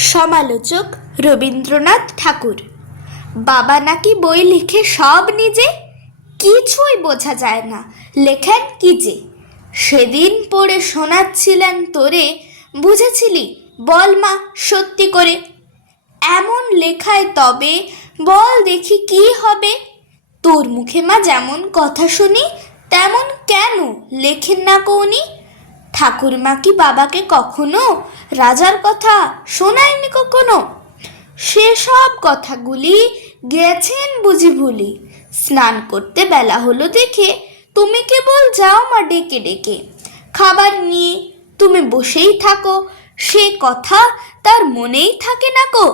সমালোচক রবীন্দ্রনাথ ঠাকুর। বাবা নাকি বই লিখে সব নিজে? কিছুই বোঝা যায় না। লেখেন কি যে? সেদিন পড়ে শোনাচ্ছিলেন তোরে, বুঝেছিলি? বল মা, সত্যি করে। এমন লেখায় তবে বল দেখি কি হবে? তোর মুখে মা যেমন কথা শুনি, তেমন কেন লেখেন না কৌনি? ঠাকুরমা কি বাবাকে কখনো? রাজার কথা শোনায়নি কখনো? সেসব কথাগুলি গেছেন বুঝি ভুলি। স্নান করতে বেলা হলো দেখে তুমি কেবল যাও মা ডেকে ডেকে। খাবার নিয়ে তুমি বসেই থাকো, সে কথা তার মনেই থাকে না কো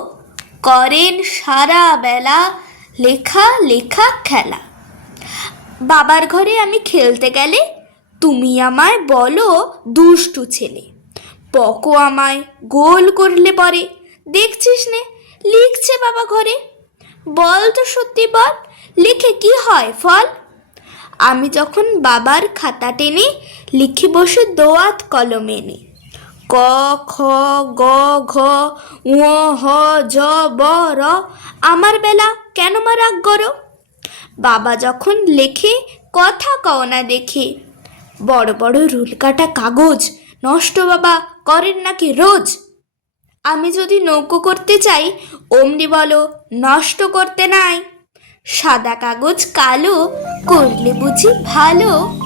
করেন সারা বেলা লেখা লেখা খেলা। বাবার ঘরে আমি খেলতে গেলে তুমি আমায় বলো, দুষ্টু ছেলে। পকো আমায়, গোল করলে পরে। দেখছিস নে, লিখছে বাবা ঘরে। বল তো সত্যি বল, লিখে কি হয় ফল? আমি যখন বাবার খাতা টেনে লিখি বসে দোয়াত কলমে নে ক, খ, গ, ঘ উ হ জ ব, র, আমার বেলা কেন মা রাগ করো বাবা যখন লেখে, কথা কও না দেখে বড় বড় রুল কাটা কাগজ। নষ্ট বাবা, করেন নাকি রোজ? আমি যদি নৌকো করতে চাই, অমনি বলো, নষ্ট করতে নাই। সাদা কাগজ কালো, করলে বুঝি ভালো।